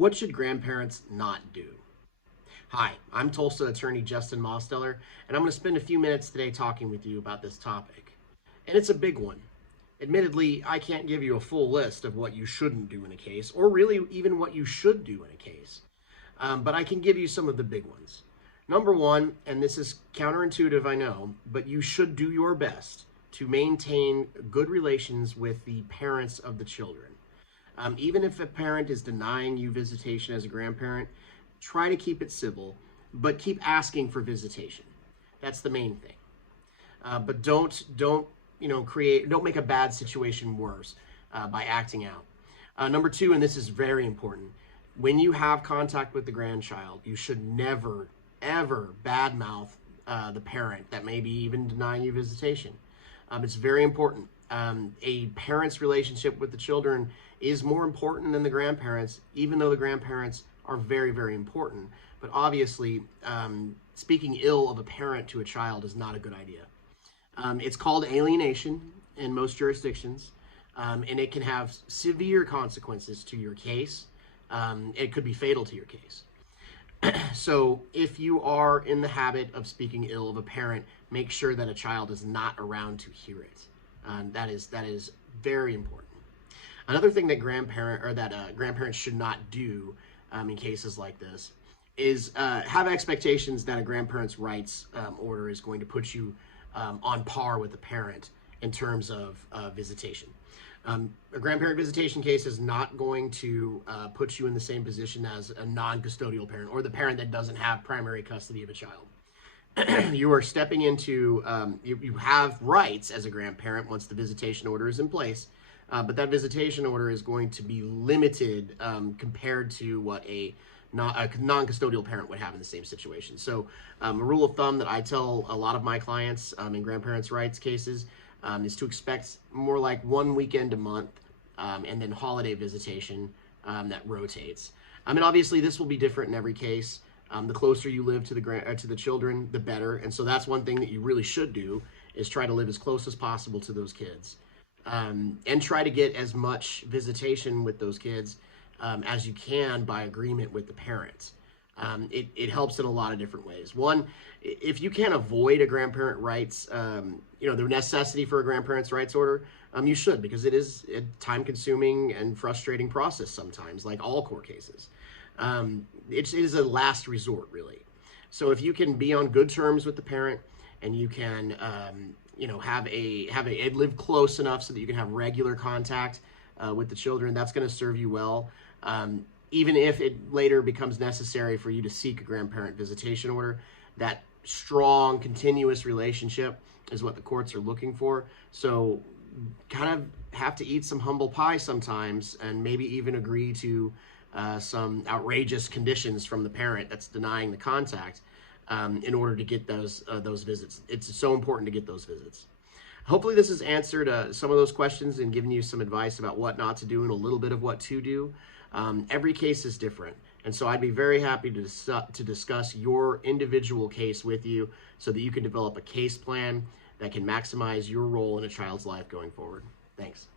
What should grandparents not do? Hi, I'm Tulsa attorney Justin Mosteller, and I'm going to spend a few minutes today talking with you about this topic. And it's a big one. Admittedly, I can't give you a full list of what you shouldn't do in a case, or really even what you should do in a case. But I can give you some of the big ones. Number one, and this is counterintuitive, I know, but you should do your best to maintain good relations with the parents of the children. Even if a parent is denying you visitation as a grandparent, try to keep it civil, but keep asking for visitation. That's the main thing. But don't make a bad situation worse by acting out. Number two, and this is very important, when you have contact with the grandchild, you should never, ever badmouth the parent that may be even denying you visitation. It's very important. A parent's relationship with the children is more important than the grandparents, even though the grandparents are very, very important. But obviously, speaking ill of a parent to a child is not a good idea. It's called alienation in most jurisdictions, and it can have severe consequences to your case. It could be fatal to your case. So if you are in the habit of speaking ill of a parent, make sure that a child is not around to hear it. That is very important. Another thing that grandparents should not do in cases like this is have expectations that a grandparent's rights order is going to put you on par with the parent in terms of visitation. A grandparent visitation case is not going to put you in the same position as a non-custodial parent or the parent that doesn't have primary custody of a child. You are stepping into, you have rights as a grandparent once the visitation order is in place, but that visitation order is going to be limited compared to what a non-custodial parent would have in the same situation. So a rule of thumb that I tell a lot of my clients in grandparents' rights cases is to expect more like 1 weekend a month and then holiday visitation that rotates. And obviously this will be different in every case. The closer you live to the children, the better. And so that's one thing that you really should do is try to live as close as possible to those kids. And try to get as much visitation with those kids as you can by agreement with the parents. It helps in a lot of different ways. One, if you can't avoid a grandparent rights, the necessity for a grandparent's rights order, you should, because it is a time-consuming and frustrating process sometimes, like all court cases. It is a last resort, really. So if you can be on good terms with the parent and you can, live close enough so that you can have regular contact with the children, that's going to serve you well. Even if it later becomes necessary for you to seek a grandparent visitation order, that strong, continuous relationship is what the courts are looking for. So kind of have to eat some humble pie sometimes and maybe even agree to some outrageous conditions from the parent that's denying the contact in order to get those visits. It's so important to get those visits. Hopefully this has answered some of those questions and given you some advice about what not to do and a little bit of what to do. Every case is different, and so I'd be very happy to discuss your individual case with you so that you can develop a case plan that can maximize your role in a child's life going forward. Thanks.